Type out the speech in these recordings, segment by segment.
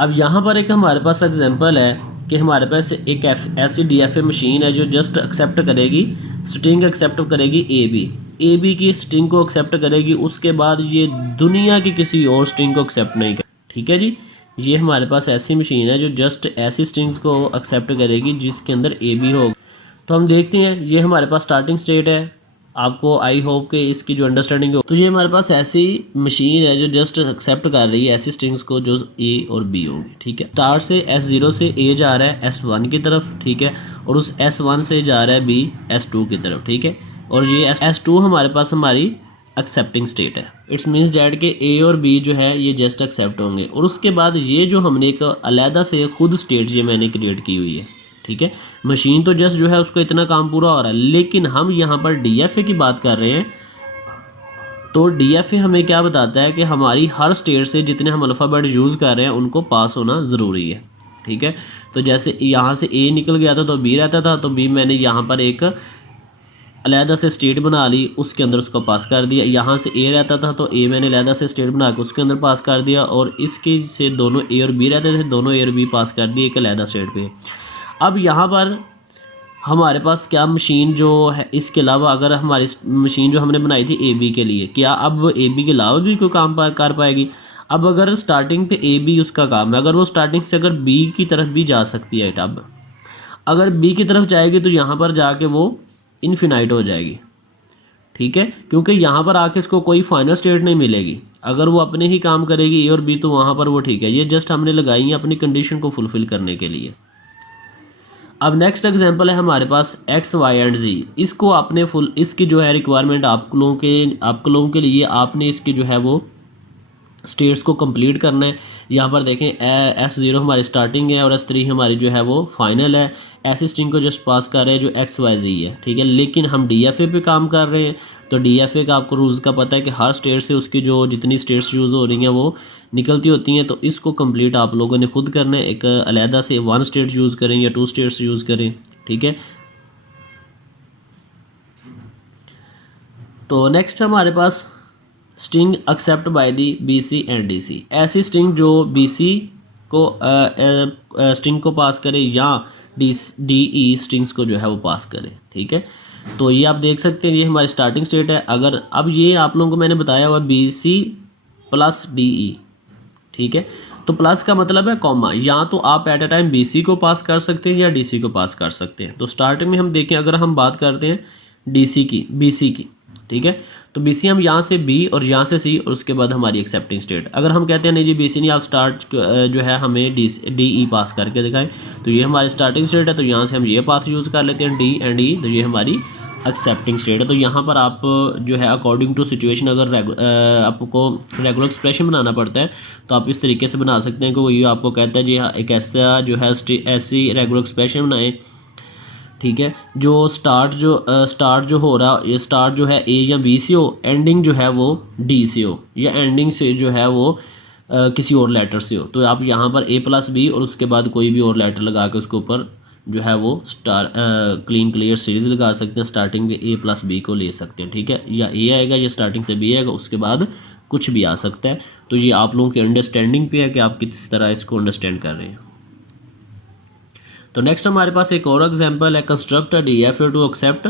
अब यहाँ पर एक हमारे पास एग्जांपल है कि हमारे पास एक ऐसी डीएफए मशीन है जो जस्ट एक्सेप्ट करेगी, स्ट्रिंग एक्सेप्ट करेगी ए बी की स्ट्रिंग को एक्सेप्ट करेगी, उसके बाद ये दुनिया की किसी और स्ट्रिंग को एक्सेप्ट नहीं करेगी। ठीक है जी, ये हमारे पास ऐसी मशीन है जो जस्ट ऐसी स्ट्रिंग्स को एक्सेप्ट करेगी जिसके अंदर ए बी होगा। तो हम देखते हैं, ये हमारे पास स्टार्टिंग स्टेट है। आपको आई होप कि इसकी जो अंडरस्टैंडिंग हो, तो ये हमारे पास ऐसी मशीन है जो जस्ट एक्सेप्ट कर रही है ऐसी स्ट्रिंग्स को जो ए और बी होंगी। ठीक है, स्टार्ट से S0 से ए जा रहा है S1 की तरफ। ठीक है, और उस S1 से जा रहा है बी S2 की तरफ। ठीक है, और ये S2 हमारे पास हमारी एक्सेप्टिंग स्टेट है। इट्स मीन्स डैट के ए और बी जो है ये जस्ट एक्सेप्ट होंगे, और उसके बाद ये जो हमने एक अलहदा से खुद स्टेट ये मैंने क्रिएट की हुई है। ठीक है, मशीन तो जस्ट जो है उसको इतना काम पूरा हो रहा है, लेकिन हम यहाँ पर डीएफए की बात कर रहे हैं। तो डीएफए हमें क्या बताता है कि हमारी हर स्टेट से जितने हम अल्फ़ाबेट यूज़ कर रहे हैं उनको पास होना ज़रूरी है। ठीक है, तो जैसे यहाँ से ए निकल गया था तो बी रहता था, तो बी मैंने यहाँ पर एक अलहदा से स्टेट बना ली, उसके अंदर उसको पास कर दिया। यहाँ से ए रहता था तो ए मैंने अलहदा से स्टेट बना के उसके अंदर पास कर दिया, और इसके से दोनों ए और बी रहते थे, दोनों ए और बी पास कर दिए एक अलहदा स्टेट पे। अब यहाँ पर हमारे पास क्या मशीन जो है, इसके अलावा अगर हमारी मशीन जो हमने बनाई थी ए बी के लिए, क्या अब ए बी के अलावा भी कोई काम कर पाएगी? अब अगर स्टार्टिंग पे ए बी उसका काम है, अगर वो स्टार्टिंग से अगर बी की तरफ भी जा सकती है, अब अगर बी की तरफ जाएगी तो यहाँ पर जाके वो इनफिनाइट हो जाएगी। ठीक है, क्योंकि यहाँ पर आके इसको कोई फाइनल स्टेट नहीं मिलेगी। अगर वो अपने ही काम करेगी ए और बी तो वहाँ पर वो ठीक है। ये जस्ट हमने लगाई है अपनी कंडीशन को फुलफिल करने के लिए। अब नेक्स्ट एग्जांपल है हमारे पास एक्स वाई एंड जी। इसको आपने इसकी जो है रिक्वायरमेंट आप लोगों के लिए आपने इसकी जो है वो स्टेट्स को कंप्लीट करना है। यहाँ पर देखें S0 हमारी स्टार्टिंग है और S3 हमारी जो है वो फाइनल है। ऐसी स्ट्रिंग को जस्ट पास कर रहे हैं जो XYZ है। ठीक है, लेकिन हम DFA पे काम कर रहे हैं, तो DFA का आपको रूल्स का पता है कि हर स्टेट से उसकी जो जितनी स्टेट्स यूज़ हो रही हैं वो निकलती होती हैं। तो इसको कंप्लीट आप लोगों ने खुद करना है। एक अलहदा से 1 स्टेट यूज़ करें या 2 स्टेट्स यूज़ करें। ठीक है, तो नेक्स्ट हमारे पास string accept by the BC and DC। ऐसी स्ट्रिंग जो BC को स्ट्रिंग को पास करे या DE स्ट्रिंग्स को जो है वो पास करे। ठीक है, तो ये आप देख सकते हैं, ये हमारी स्टार्टिंग स्टेट है। अगर अब ये आप लोगों को मैंने बताया हुआ BC प्लस DE। ठीक है, तो प्लस का मतलब है कॉमा, या तो आप एट अ टाइम BC को पास कर सकते हैं या DC को पास कर सकते हैं। तो स्टार्टिंग में हम देखें, अगर हम बात करते हैं BC की, ठीक है, तो BC हम यहाँ से B और यहाँ से C और उसके बाद हमारी एक्सेप्टिंग स्टेट। अगर हम कहते हैं नहीं जी BC नहीं, आप स्टार्ट जो है हमें DE पास करके दिखाएं, तो ये हमारी स्टार्टिंग स्टेट है, तो यहाँ से हम ये पाथ यूज़ कर लेते हैं D एंड E, तो ये हमारी एक्सेप्टिंग स्टेट है। तो यहाँ पर आप जो है अकॉर्डिंग टू सिचुएशन अगर आपको रेगुलर एक्सप्रेशन बनाना पड़ता है तो आप इस तरीके से बना सकते हैं कि वो ये आपको कहता है जी एक ऐसा जो है ऐसी रेगुलर एक्सप्रेशन बनाएं। ठीक है, जो स्टार्ट जो हो रहा, ये स्टार्ट जो है ए या बी से हो, एंडिंग जो है वो डी से हो, या एंडिंग से जो है वो किसी और लेटर से हो। तो आप यहाँ पर A प्लस बी और उसके बाद कोई भी और लेटर लगा के उसके ऊपर जो है वो क्लीन क्लियर सीरीज लगा सकते हैं। स्टार्टिंग में A प्लस बी को ले सकते हैं। ठीक है, या A आएगा या स्टार्टिंग से B आएगा, उसके बाद कुछ भी आ सकता है। तो ये आप लोगों की अंडरस्टैंडिंग पे है कि आप किस तरह इसको अंडरस्टैंड कर रहे हैं। तो नेक्स्ट हमारे पास एक और एग्जांपल है, कंस्ट्रक्ट DFA टू एक्सेप्ट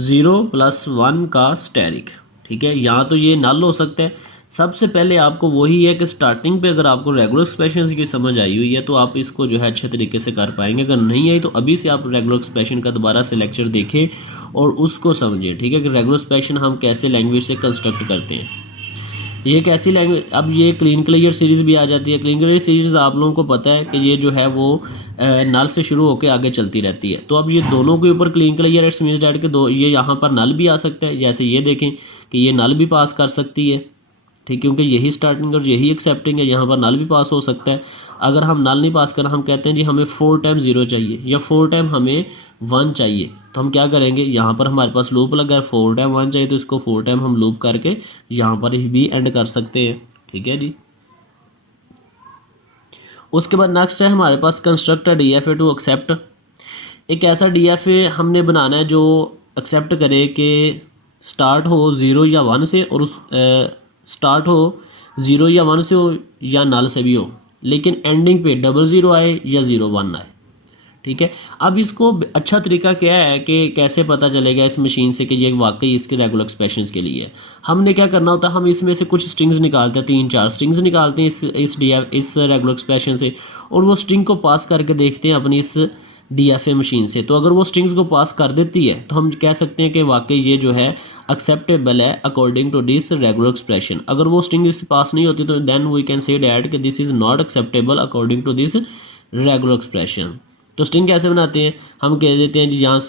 0+1 का स्टैरिक। ठीक है, यहाँ तो ये नल हो सकता है। सबसे पहले आपको वही है कि स्टार्टिंग पे अगर आपको रेगुलर एक्सप्रेशन की समझ आई हुई है तो आप इसको जो है अच्छे तरीके से कर पाएंगे। अगर नहीं आई तो अभी से आप रेगुलर एक्सप्रेशन का दोबारा से लेक्चर देखें और उसको समझें। ठीक है, कि रेगुलर एक्सप्रेशन हम कैसे लैंग्वेज से कंस्ट्रक्ट करते हैं। ये कैसी लैंग्वेज, अब ये क्लीन क्लियर सीरीज़ भी आ जाती है। क्लीन क्लियर सीरीज़ आप लोगों को पता है कि ये जो है वो नल से शुरू होकर आगे चलती रहती है। तो अब ये दोनों के ऊपर clean clear it's means that के दो, ये यहाँ पर नल भी आ सकता है। जैसे ये देखें कि ये नल भी पास कर सकती है। ठीक, क्योंकि यही स्टार्टिंग और यही एक्सेप्टिंग है, यहाँ पर नल भी पास हो सकता है। अगर हम नल नहीं पास कर, हम कहते हैं जी हमें 4 टाइम 0 चाहिए या 4 टाइम हमें 1 चाहिए, तो हम क्या करेंगे, यहाँ पर हमारे पास लूप लगा है, 4 टाइम 1 चाहिए तो इसको 4 टाइम हम लूप करके यहाँ पर भी एंड कर सकते हैं। ठीक है जी, उसके बाद नेक्स्ट है हमारे पास कंस्ट्रक्ट DFA टू एक्सेप्ट। एक ऐसा DFA हमने बनाना है जो एक्सेप्ट करे कि स्टार्ट हो 0 या 1 से, और उस स्टार्ट हो 0 या 1 से हो या नल से भी हो। लेकिन एंडिंग पे 00 आए या 01 आए। ठीक है, अब इसको अच्छा तरीका क्या है कि कैसे पता चलेगा इस मशीन से कि ये वाकई इसके रेगुलर एक्सप्रेशंस के लिए है। हमने क्या करना होता है, हम इसमें से कुछ स्ट्रिंग्स निकालते हैं, 3-4 स्ट्रिंग्स निकालते हैं इस रेगुलर एक्सप्रेशन से, और वो स्ट्रिंग को पास करके देखते हैं अपनी इस DFA मशीन से। तो अगर वो स्ट्रिंग्स को पास कर देती है तो हम कह सकते हैं कि वाकई ये जो है एक्सेप्टेबल है according to this regular expression. अगर वो स्ट्रिंग इससे पास नहीं होती तो then we can say that कि this is not acceptable according to this regular expression. तो स्ट्रिंग कैसे बनाते हैं, हम कह देते हैं जी यहाँ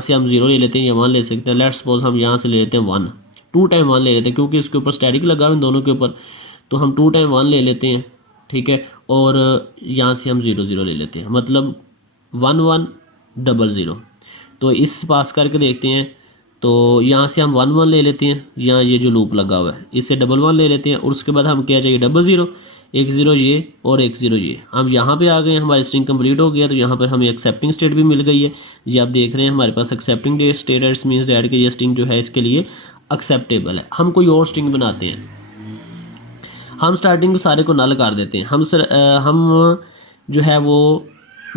से हम 0 ले लेते हैं या 1 ले सकते हैं। लेट्स सपोज हम यहाँ से ले लेते हैं 1, 2 टाइम 1 ले लेते हैं क्योंकि इसके ऊपर स्टैटिक लगा हुआ है दोनों के ऊपर, तो हम 2 टाइम 1 ले लेते हैं। ठीक है, और यहाँ से हम 0 ले लेते हैं, मतलब 1 1 0 0। तो इस पास करके देखते हैं, तो यहाँ से हम 1 1 ले लेते हैं, यहाँ ये जो लूप लगा हुआ है इससे 1 1 ले लेते हैं, और उसके बाद हम क्या चाहिए 0 0, 1 0 ये और 1 0 ये। हम यहाँ पे आ गए, हमारी स्ट्रिंग कंप्लीट हो गया। तो यहाँ पर हमें एक्सेप्टिंग स्टेट भी मिल गई है, ये आप देख रहे हैं हमारे पास एक्सेप्टिंग स्टेट है। इट्स मीन्स डैट कि ये स्ट्रिंग जो है इसके लिए एक्सेप्टेबल है। हम कोई और स्ट्रिंग बनाते हैं, हम स्टार्टिंग को सारे को नल कर देते हैं। हम जो है वो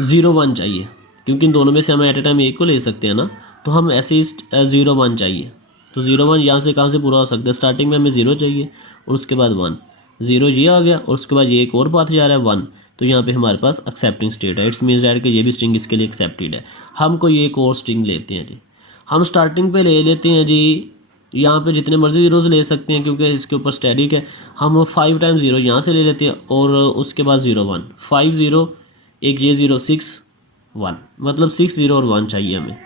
0 1 चाहिए, क्योंकि इन दोनों में से हम एट ए टाइम एक को ले सकते हैं ना, तो हम ऐसे ही 0 1 चाहिए। तो 0 1 यहाँ से कहाँ से पूरा हो सकता है, स्टार्टिंग में हमें 0 चाहिए और उसके बाद 1, 0 ये आ गया, और उसके बाद ये एक और पाथ जा रहा है 1। तो यहाँ पे हमारे पास एक्सेप्टिंग स्टेट है। इट्स मीन्स डैट कि ये भी स्ट्रिंग इसके लिए एक्सेप्टेड है। हम कोई एक और स्ट्रिंग लेते हैं जी, हम स्टार्टिंग पे ले लेते हैं जी, यहाँ पे जितने मर्जी जीरोज ले सकते हैं क्योंकि इसके ऊपर स्टैटिक है। हम 5 टाइम्स 0 यहाँ से ले लेते हैं, और उसके बाद 0 1, 5 0, एक ये 0 6 1, मतलब 6 0 और 1 चाहिए हमें।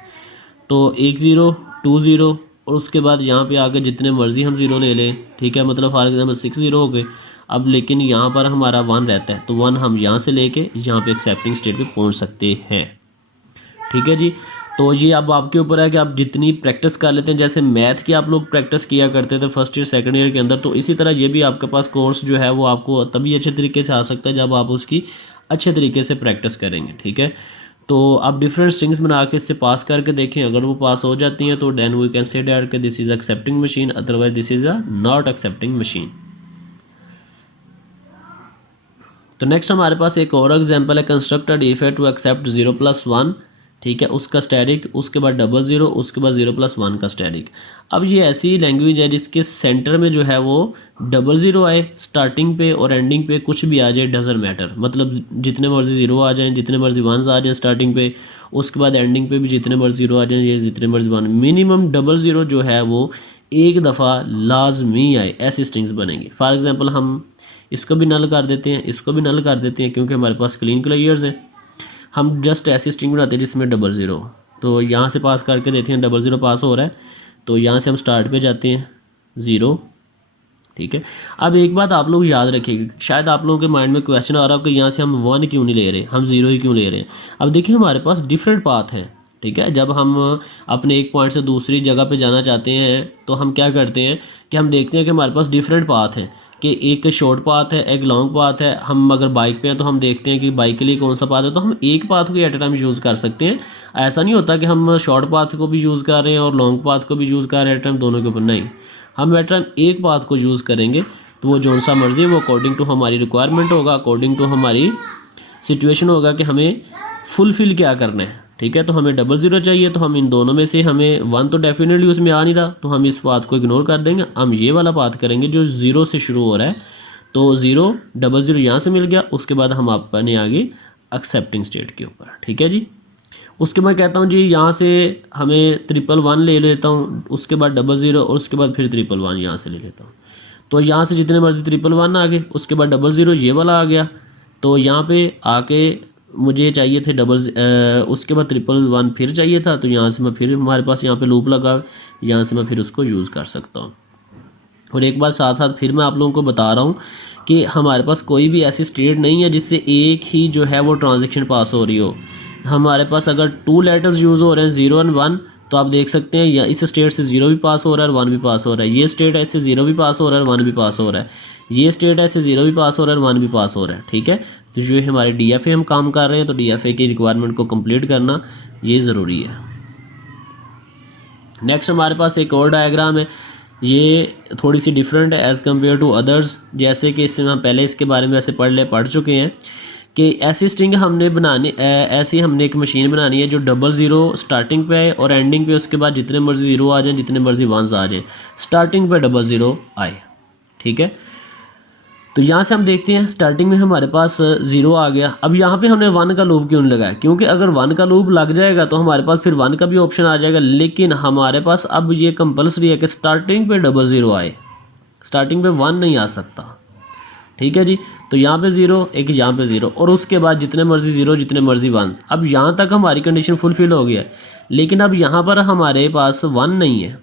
तो 1 0 2 0, और उसके बाद यहाँ पे आके जितने मर्जी हम 0 ले लें। ठीक है, मतलब फॉर एग्जाम्पल 6 0 हो गए। अब लेकिन यहाँ पर हमारा 1 रहता है, तो 1 हम यहाँ से लेके यहाँ पे एक्सेप्टिंग स्टेट पे पहुँच सकते हैं। ठीक है जी, तो ये अब आपके ऊपर है कि आप जितनी प्रैक्टिस कर लेते हैं। जैसे मैथ की आप लोग प्रैक्टिस किया करते थे फर्स्ट ईयर सेकंड ईयर के अंदर, तो इसी तरह ये भी आपके पास कोर्स जो है वो आपको तभी अच्छे तरीके से आ सकता है जब आप उसकी अच्छे तरीके से प्रैक्टिस करेंगे। ठीक है, तो आप डिफरेंट स्ट्रिंग्स बना के इससे पास करके देखें, अगर वो पास हो जाती हैं तो then we can say that कि this is accepting machine, otherwise this is a not accepting machine. तो नेक्स्ट हमारे पास एक और एग्जांपल है, कंस्ट्रक्टेड इफ टू एक्सेप्ट 0 + 1। ठीक है, उसका स्टैटिक, उसके बाद 0 0, उसके बाद 0 + 1 का स्टैटिक। अब ये ऐसी लैंग्वेज है जिसके सेंटर में जो है वो 0 0 आए स्टार्टिंग पे और एंडिंग पे कुछ भी आ जाए, डजंट मैटर। मतलब जितने मर्जी 0 आ जाएं, जितने मर्जी 1s आ जाएं स्टार्टिंग पे, उसके बाद एंडिंग पे भी जितने मर्जी 0 आ जाएं, ये जितने मर्जी 1, मिनिमम 0 0 जो है वो एक दफ़ा लाजमी आए, ऐसी स्ट्रिंग्स बनेंगी। फॉर एग्जाम्पल हम इसको भी नल कर देते हैं, इसको भी नल कर देते हैं, क्योंकि हमारे पास क्लीन क्लियर्स है। हम जस्ट ऐसी स्ट्रिंग बनाते हैं जिसमें 0 0, तो यहाँ से पास करके देते हैं 0 0 पास हो रहा है, तो यहाँ से हम स्टार्ट पे जाते हैं 0। ठीक है, अब एक बात आप लोग याद रखिएगा, शायद आप लोगों के माइंड में क्वेश्चन आ रहा हो कि यहाँ से हम 1 क्यों नहीं ले रहे, हम 0 ही क्यों ले रहे हैं। अब देखिए हमारे पास डिफरेंट पाथ है। ठीक है, जब हम अपने एक पॉइंट से दूसरी जगह पे जाना चाहते हैं तो हम क्या करते हैं कि हम देखते हैं कि हमारे पास डिफरेंट पाथ है, कि एक शॉर्ट पाथ है, एक लॉन्ग पाथ है। हम अगर बाइक पे हैं तो हम देखते हैं कि बाइक के लिए कौन सा पाथ है, तो हम एक पाथ को एट ए टाइम यूज़ कर सकते हैं। ऐसा नहीं होता कि हम शॉर्ट पाथ को भी यूज़ कर रहे हैं और लॉन्ग पाथ को भी यूज़ कर रहे हैं एट टाइम, दोनों के ऊपर नहीं। हम एट टाइम एक पाथ को यूज़ करेंगे, तो वो जौन सा मर्जी वो अकॉर्डिंग टू हमारी रिक्वायरमेंट होगा, अकॉर्डिंग टू हमारी सिचुएशन होगा कि हमें फुलफिल क्या करना है। ठीक है, तो हमें 0 0 चाहिए, तो हम इन दोनों में से हमें 1 तो डेफिनेटली उसमें आ नहीं रहा, तो हम इस पाथ को इग्नोर कर देंगे। हम ये वाला पाथ करेंगे जो 0 से शुरू हो रहा है, तो 0 0 0 यहाँ से मिल गया। उसके बाद हम अपने आगे एक्सेप्टिंग स्टेट के ऊपर। ठीक है जी, उसके बाद कहता हूँ जी यहाँ से हमें 1 1 ले लेता हूँ, उसके बाद 0 0, और उसके बाद फिर 1 1 यहाँ से ले लेता हूँ। तो यहाँ से जितने मर्जी 1 1 आ गए, उसके बाद 0 0 ये वाला आ गया। तो यहाँ पे आके मुझे चाहिए थे उसके बाद 1 1 फिर चाहिए था, तो यहाँ से मैं फिर हमारे पास यहाँ पे लूप लगा, यहाँ से मैं फिर उसको यूज़ कर सकता हूँ। और एक बार साथ साथ फिर मैं आप लोगों को बता रहा हूँ कि हमारे पास कोई भी ऐसी स्टेट नहीं है जिससे एक ही जो है वो ट्रांजैक्शन पास हो रही हो। हमारे पास अगर 2 लेटर्स यूज़ हो रहे हैं 0 और 1, तो आप देख सकते हैं या इस स्टेट से 0 भी पास हो रहा है और 1 भी पास हो रहा है। ये स्टेट है, इससे 0 भी पास हो रहा है और 1 भी पास हो रहा है। ये स्टेट है, इससे 0 भी पास हो रहा है और 1 भी पास हो रहा है। ठीक है, तो जो हमारे DFA हम काम कर रहे हैं, तो DFA की रिक्वायरमेंट को कंप्लीट करना ये ज़रूरी है। नेक्स्ट हमारे पास एक और डायग्राम है। ये थोड़ी सी डिफरेंट है एज़ कम्पेयर टू अदर्स, जैसे कि इसमें हम पहले इसके बारे में वैसे पढ़ चुके हैं कि ऐसी स्ट्रिंग हमने बनानी ऐसी हमने एक मशीन बनानी है जो 00 स्टार्टिंग पे आए और एंडिंग पे उसके बाद जितने मर्जी ज़ीरो आ जाए, जितने मर्जी वंस आ जाए, स्टार्टिंग पे 00 आए। ठीक है, तो यहाँ से हम देखते हैं स्टार्टिंग में हमारे पास 0 आ गया। अब यहाँ पे हमने 1 का लूप क्यों नहीं लगाया, क्योंकि अगर 1 का लूप लग जाएगा तो हमारे पास फिर 1 का भी ऑप्शन आ जाएगा, लेकिन हमारे पास अब ये कंपलसरी है कि स्टार्टिंग पे 00 आए, स्टार्टिंग पे 1 नहीं आ सकता। ठीक है जी, तो यहाँ पे 0, एक यहाँ पे 0, और उसके बाद जितने मर्जी 0, जितने मर्जी 1। अब यहाँ तक हमारी कंडीशन फुलफिल हो गया है, लेकिन अब यहाँ पर हमारे पास 1 नहीं है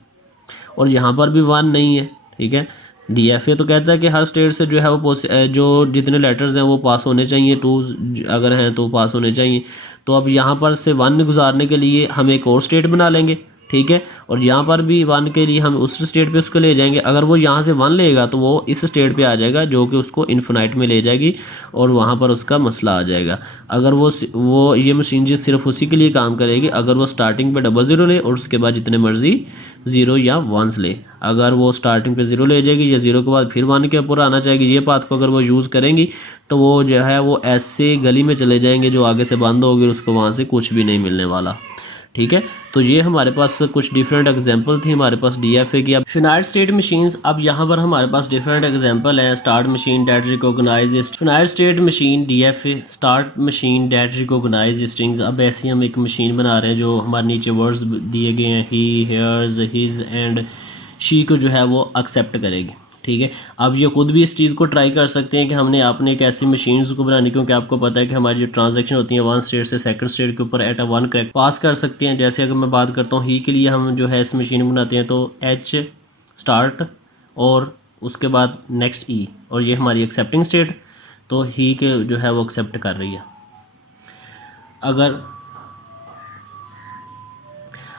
और यहाँ पर भी 1 नहीं है। ठीक है, DFA तो कहता है कि हर स्टेट से जो है वो जो जितने लेटर्स हैं वो पास होने चाहिए, 2 अगर हैं तो पास होने चाहिए। तो अब यहाँ पर से 1 गुजारने के लिए हम एक और स्टेट बना लेंगे। ठीक है, और यहाँ पर भी 1 के लिए हम उस स्टेट पे उसको ले जाएंगे। अगर वो यहाँ से 1 लेगा तो वो इस स्टेट पे आ जाएगा जो कि उसको इन्फिनाइट में ले जाएगी और वहाँ पर उसका मसला आ जाएगा। अगर वो ये मशीन जी सिर्फ उसी के लिए काम करेगी अगर वो स्टार्टिंग पे 00 ले और उसके बाद जितने मर्जी 0 या 1 ले। अगर वो स्टार्टिंग पे 0 ले जाएगी या 0 के बाद फिर 1 के ऊपर आना चाहेगी, ये पाथ को अगर वो यूज़ करेंगी तो वो जो है वो ऐसे गली में चले जाएंगे जो आगे से बंद होगी और उसको वहाँ से कुछ भी नहीं मिलने वाला। ठीक है, तो ये हमारे पास कुछ डिफरेंट एग्जांपल थी हमारे पास DFA की। अब फिनाइट स्टेट मशीन्स, अब यहाँ पर हमारे पास डिफरेंट एग्जांपल है। Start machine that recognise finite state machine DFA start machine that recognise strings. अब ऐसी हम एक मशीन बना रहे हैं जो हमारे नीचे वर्ड्स दिए गए हैं, ही, हेयर्स, हिज एंड शी को जो है वो एक्सेप्ट करेगी। ठीक है, अब ये खुद भी इस चीज़ को ट्राई कर सकते हैं कि हमने आपने एक ऐसी मशीन्स को बनानी, क्योंकि आपको पता है कि हमारी जो ट्रांजैक्शन होती है 1 स्टेट से 2nd स्टेट के ऊपर एट 1 करेक्ट पास कर सकते हैं। जैसे अगर मैं बात करता हूँ ही के लिए हम जो है इस मशीन बनाते हैं तो H स्टार्ट और उसके बाद नेक्स्ट E, और ये हमारी एक्सेप्टिंग स्टेट, तो ही के जो है वो एक्सेप्ट कर रही है।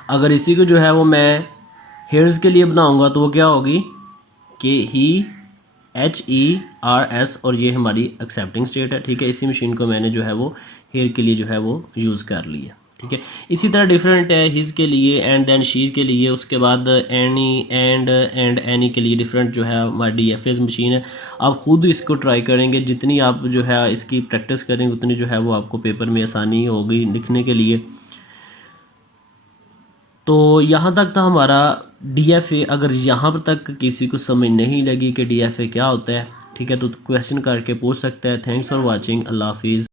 अगर इसी को जो है वो मैं हेयर्स के लिए बनाऊंगा तो वो क्या होगी कि ही HERS, और ये हमारी एक्सेप्टिंग स्टेट है। ठीक है, इसी मशीन को मैंने जो है वो हेयर के लिए जो है वो यूज़ कर लिया। ठीक है, इसी तरह डिफरेंट है हिज के लिए एंड देन शीज के लिए, उसके बाद एनी एंड एनी के लिए डिफरेंट जो है हमारी DFA मशीन है। आप खुद इसको ट्राई करेंगे, जितनी आप जो है इसकी प्रैक्टिस करेंगे उतनी जो है वो आपको पेपर में आसानी होगी लिखने के लिए। तो यहाँ तक था हमारा DFA। अगर यहाँ पर तक किसी को समझ नहीं लगी कि DFA क्या होता है, ठीक है, तो क्वेश्चन करके पूछ सकता है। थैंक्स फॉर वाचिंग, अल्लाह हाफिज़।